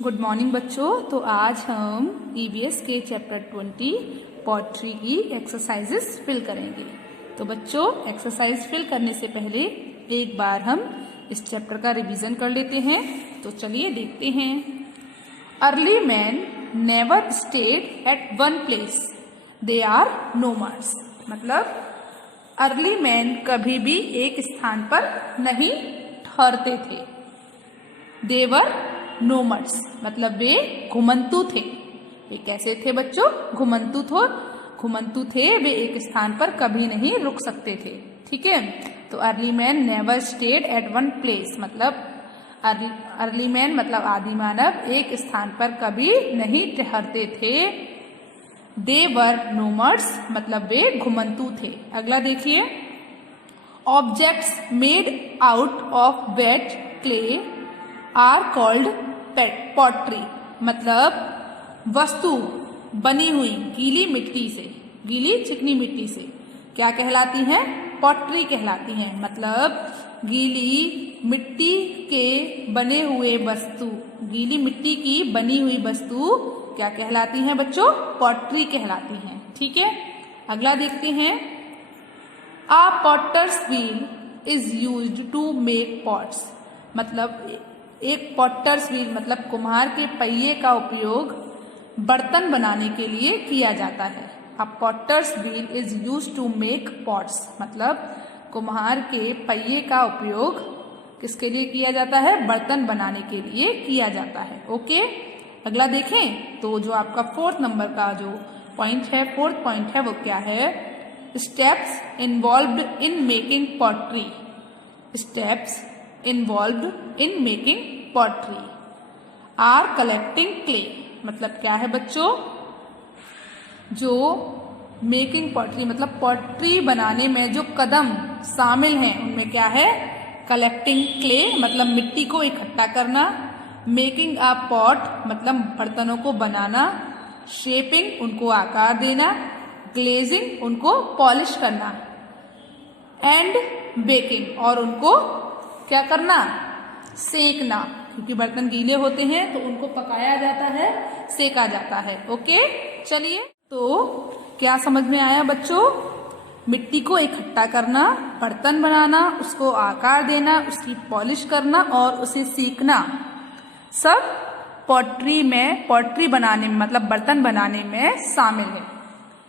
Good morning बच्चों। तो आज हम ईवीएस के चैप्टर 20 पोट्री की एक्सरसाइजेस फिल करेंगे। तो बच्चों, एक्सरसाइज फिल करने से पहले एक बार हम इस चैप्टर का रिवीजन कर लेते हैं। तो चलिए देखते हैं। Early man never stayed at one place, they are nomads. मतलब अर्ली मैन कभी भी एक स्थान पर नहीं ठहरते थे। देवर नोमैड्स मतलब वे घुमंतु थे। वे कैसे थे बच्चों? घुमंतु थे। वे एक स्थान पर कभी नहीं रुक सकते थे। ठीक है। तो early man never stayed at one place मतलब अर्ली मैन मतलब आदि मानव एक स्थान पर कभी नहीं ठहरते थे। देवर नोमैड्स मतलब वे घुमंतु थे। अगला देखिए। Objects made out of wet clay are called pottery. मतलब वस्तु बनी हुई गीली मिट्टी से, गीली चिकनी मिट्टी से क्या कहलाती हैं? पॉटरी कहलाती हैं। मतलब गीली मिट्टी के बने हुए वस्तु, गीली मिट्टी की बनी हुई वस्तु क्या कहलाती हैं बच्चों? पॉटरी कहलाती हैं। ठीक है। अगला देखते हैं। A potter's wheel is used to make pots. मतलब एक पॉटर्स व्हील मतलब कुम्हार के पहिए का उपयोग बर्तन बनाने के लिए किया जाता है। A potter's wheel is used to make pots मतलब कुम्हार के पहिए का उपयोग किसके लिए किया जाता है? बर्तन बनाने के लिए किया जाता है। ओके। अगला देखें तो जो आपका फोर्थ नंबर का जो पॉइंट है, फोर्थ पॉइंट है, वो क्या है? Steps involved in making pottery. Steps involved in making pottery are collecting clay. मतलब क्या है बच्चों? जो मेकिंग पॉटरी मतलब पॉटरी बनाने में जो कदम शामिल हैं उनमें क्या है? कलेक्टिंग क्ले मतलब मिट्टी को इकट्ठा करना, मेकिंग अ पॉट मतलब बर्तनों को बनाना, शेपिंग उनको आकार देना, ग्लेजिंग उनको पॉलिश करना, एंड बेकिंग और उनको क्या करना? सेकना। क्योंकि बर्तन गीले होते हैं तो उनको पकाया जाता है, सेका जाता है। ओके। चलिए, तो क्या समझ में आया बच्चों? मिट्टी को इकट्ठा करना, बर्तन बनाना, उसको आकार देना, उसकी पॉलिश करना और उसे सीखना, सब पॉटरी बनाने में मतलब बर्तन बनाने में शामिल है।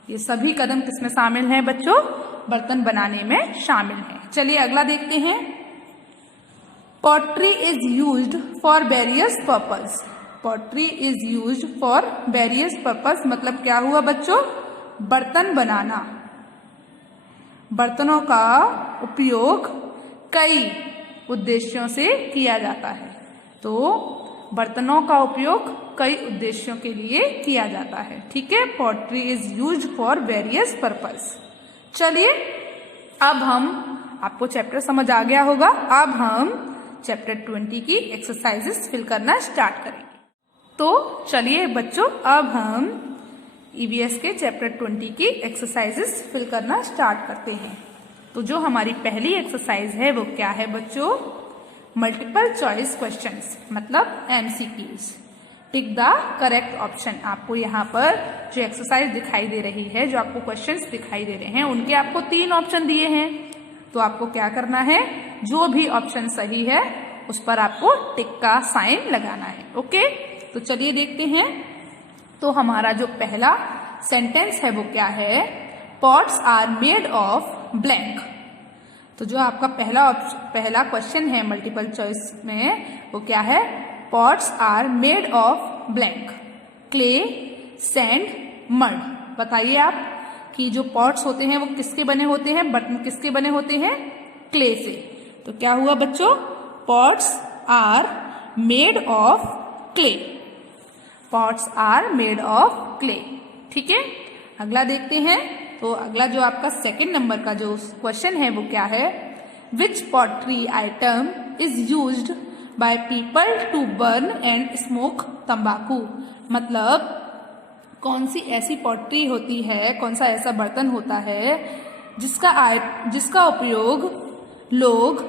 ये सभी कदम किसमें शामिल हैं बच्चों? बर्तन बनाने में शामिल हैं। चलिए अगला देखते हैं। Pottery is used for various purpose. Pottery is used for various purpose मतलब क्या हुआ बच्चों? बर्तन बनाना। बर्तनों का उपयोग कई उद्देश्यों से किया जाता है। तो बर्तनों का उपयोग कई उद्देश्यों के लिए किया जाता है। ठीक है। Pottery is used for various purpose. चलिए, अब हम, आपको चैप्टर समझ आ गया होगा। अब हम चैप्टर 20 की एक्सरसाइजेस फिल करना स्टार्ट करेंगे। तो चलिए बच्चों, अब हम ईवीएस के चैप्टर 20 की एक्सरसाइजेस फिल करना स्टार्ट करते हैं। तो जो हमारी पहली एक्सरसाइज है वो क्या है बच्चों? मल्टीपल चॉइस क्वेश्चंस मतलब MCQs. Tick the correct option. आपको यहाँ पर जो एक्सरसाइज दिखाई दे रही है, जो आपको क्वेश्चंस दिखाई दे रहे हैं, उनके आपको 3 ऑप्शन दिए हैं। तो आपको क्या करना है? जो भी ऑप्शन सही है उस पर आपको टिक का साइन लगाना है। ओके। तो चलिए देखते हैं। तो हमारा जो पहला सेंटेंस है वो क्या है? Pots are made of blank. तो जो आपका पहला क्वेश्चन है मल्टीपल चॉइस में वो क्या है? Pots are made of blank, clay, sand, mud. बताइए आप कि जो पॉट्स होते हैं वो किसके बने होते हैं? बर्तन किसके बने होते हैं? क्ले से। तो क्या हुआ बच्चों? Pots are made of clay. Pots are made of clay. ठीक है। अगला देखते हैं। तो अगला जो आपका सेकंड नंबर का जो क्वेश्चन है वो क्या है? Which pottery item is used by people to burn and smoke तंबाकू। मतलब कौन सी ऐसी पॉटरी होती है, कौन सा ऐसा बर्तन होता है जिसका उपयोग लोग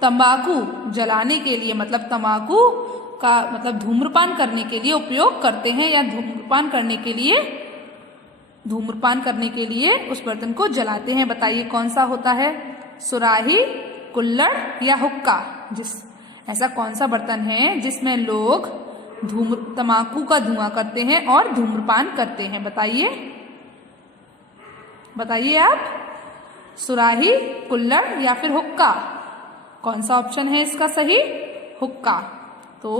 तंबाकू जलाने के लिए मतलब तंबाकू का मतलब धूम्रपान करने के लिए उपयोग करते हैं या धूम्रपान करने के लिए उस बर्तन को जलाते हैं। बताइए कौन सा होता है? सुराही, कुल्हड़ या हुक्का? ऐसा कौन सा बर्तन है जिसमें लोग तम्बाकू का धुआं करते हैं और धूम्रपान करते हैं? बताइए आप। सुराही, कुल्हड़ या फिर हुक्का? कौन सा ऑप्शन है इसका सही? हुक्का। तो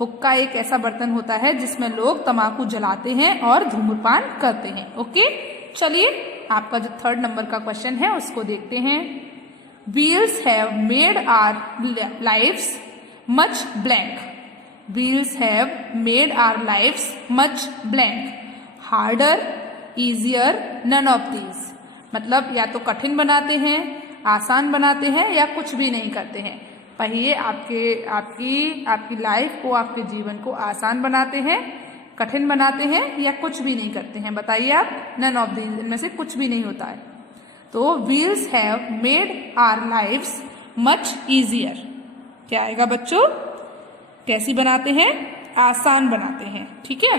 हुक्का एक ऐसा बर्तन होता है जिसमें लोग तम्बाकू जलाते हैं और धूम्रपान करते हैं। ओके, चलिए आपका जो 3rd नंबर का क्वेश्चन है उसको देखते हैं। Wheels have made our lives much blank. Wheels have made our lives much blank. Harder, easier, none of these. मतलब या तो कठिन बनाते हैं, आसान बनाते हैं या कुछ भी नहीं करते हैं। पहिए आपकी लाइफ को, आपके जीवन को आसान बनाते हैं, कठिन बनाते हैं या कुछ भी नहीं करते हैं? बताइए आप। नन ऑफ दीज, इनमें से कुछ भी नहीं होता है। तो wheels have made our lifes much easier. क्या आएगा बच्चों? कैसी बनाते हैं? आसान बनाते हैं। ठीक है,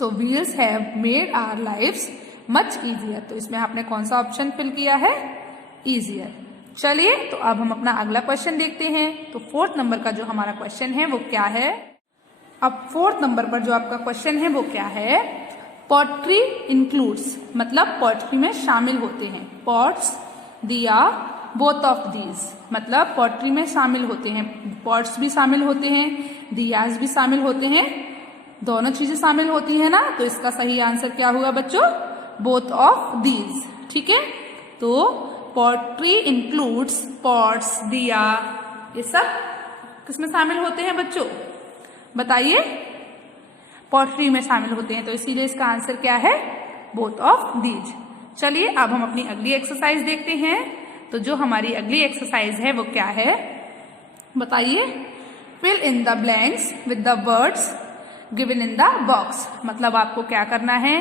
तो wheels have made our lifes much easier. तो इसमें आपने कौन सा ऑप्शन फिल किया है? इजियर। चलिए तो अब हम अपना अगला क्वेश्चन देखते हैं। तो 4th नंबर का जो हमारा क्वेश्चन है वो क्या है? अब 4th नंबर पर जो आपका क्वेश्चन है वो क्या है? पॉटरी इंक्लूड्स, मतलब पॉटरी में शामिल होते हैं। पॉट्स, दिया, बोथ ऑफ दीज, मतलब पॉटरी में शामिल होते हैं। पॉट्स भी शामिल होते हैं, दियाज भी शामिल होते हैं, दोनों चीजें शामिल होती है ना। तो इसका सही आंसर क्या हुआ बच्चों? Both of these. ठीक है, तो पॉटरी इंक्लूड्स पॉट्स, दिया, ये सब किसमें शामिल होते हैं बच्चों? बताइए। पॉटरी में शामिल होते हैं, तो इसीलिए इसका आंसर क्या है? Both of these. चलिए अब हम अपनी अगली एक्सरसाइज देखते हैं। तो जो हमारी अगली एक्सरसाइज है वो क्या है? बताइए। Fill in the blanks with the words given in the box. मतलब आपको क्या करना है?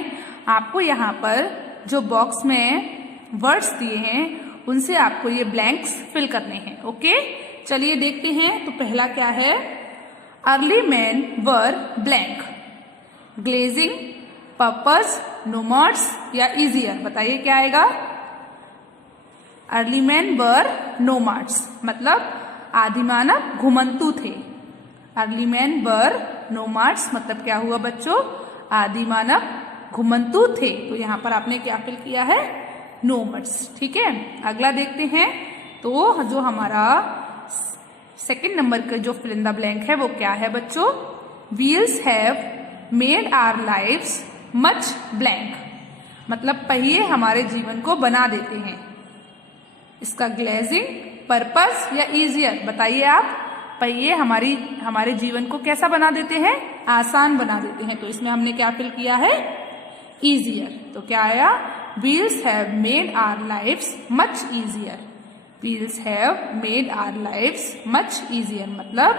आपको यहाँ पर जो बॉक्स में वर्ड्स दिए हैं उनसे आपको ये ब्लैंक्स फिल करने हैं। ओके, चलिए देखते हैं। तो पहला क्या है? अर्ली मैन वर ब्लैंक, ग्लेजिंग, पर्पस, नोमैड्स या इजियर? बताइए क्या आएगा? अर्ली मैन वर नोमैड्स, मतलब आदि मानव घुमंतु थे। अर्ली मैन वर नोमैड्स मतलब क्या हुआ बच्चों? आदि मानव घुमंतु थे। तो यहाँ पर आपने क्या फिल किया है? नोमैड्स। ठीक है, अगला देखते हैं। तो जो हमारा 2nd नंबर का जो फिल इन द ब्लैंक है वो क्या है बच्चों? Wheels have made our lifes much blank, मतलब पहिए हमारे जीवन को बना देते हैं। इसका ग्लेजिंग, पर्पस या इजियर? बताइए आप। पहिए हमारे जीवन को कैसा बना देते हैं? आसान बना देते हैं। तो इसमें हमने क्या फिल किया है? इजियर। तो क्या आया? Wheels have made our lifes much easier. Wheels have made our lifes much easier, मतलब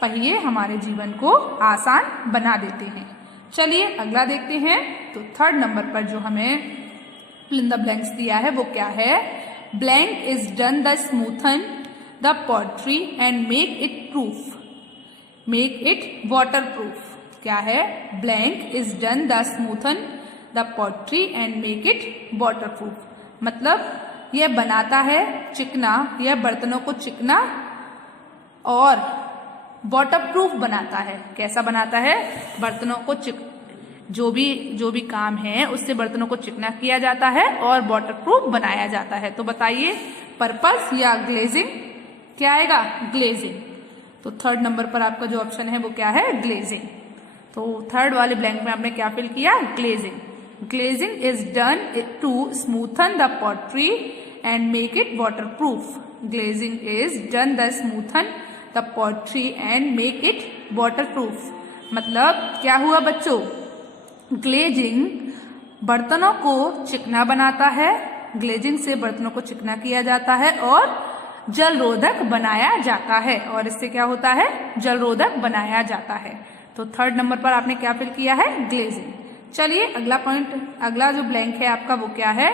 पहिए हमारे जीवन को आसान बना देते हैं। चलिए अगला देखते हैं। तो 3rd नंबर पर जो हमें फिल इन द ब्लैंक्स दिया है वो क्या है? Blank is done the smoothen the pottery and make it proof, make it water proof. क्या है? Blank is done the smoothen the pottery and make it water proof, मतलब यह बनाता है चिकना, यह बर्तनों को चिकना और वाटर प्रूफ बनाता है। कैसा बनाता है? बर्तनों को जो भी काम है उससे बर्तनों को चिकना किया जाता है और वाटर प्रूफ बनाया जाता है। तो बताइए पर्पस या ग्लेजिंग? क्या आएगा? ग्लेजिंग। तो 3rd नंबर पर आपका जो ऑप्शन है वो क्या है? ग्लेजिंग। तो 3rd वाले ब्लैंक में आपने क्या फिल किया? Glazing. Glazing is done to smoothen the pottery and make it water proof. Glazing is done the smoothen the pottery and make it water proof, मतलब क्या हुआ बच्चों? ग्लेजिंग बर्तनों को चिकना बनाता है, ग्लेजिंग से बर्तनों को चिकना किया जाता है और जल रोधक बनाया जाता है। और इससे क्या होता है? जल रोधक बनाया जाता है। तो 3rd नंबर पर आपने क्या फिल किया है? ग्लेजिंग। चलिए अगला पॉइंट, अगला जो ब्लैंक है आपका वो क्या है?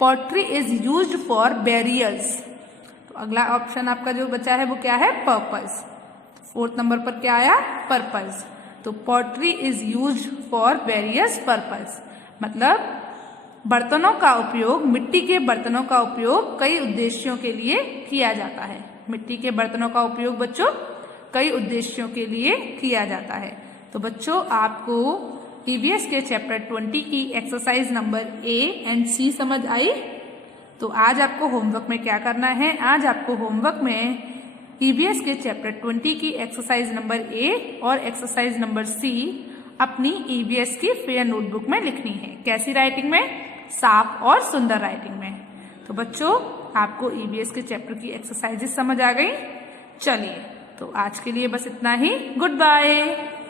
Pottery is used for burials. तो अगला ऑप्शन आपका जो बचा है वो क्या है? पर्पस। 4th नंबर पर क्या आया? पर्पस। तो pottery is used for various purpose, मतलब बर्तनों का उपयोग, मिट्टी के बर्तनों का उपयोग कई उद्देश्यों के लिए किया जाता है। मिट्टी के बर्तनों का उपयोग बच्चों कई उद्देश्यों के लिए किया जाता है। तो बच्चों आपको ईवीएस के चैप्टर 20 की एक्सरसाइज नंबर ए एंड सी समझ आई? तो आज आपको होमवर्क में क्या करना है? आज आपको होमवर्क में ईवीएस के चैप्टर 20 की एक्सरसाइज नंबर ए और एक्सरसाइज नंबर सी अपनी ईवीएस की फेयर नोटबुक में लिखनी है। कैसी राइटिंग में? साफ और सुंदर राइटिंग में। तो बच्चों आपको ईवीएस के चैप्टर की एक्सरसाइजेस समझ आ गई? चलिए, तो आज के लिए बस इतना ही। Good bye.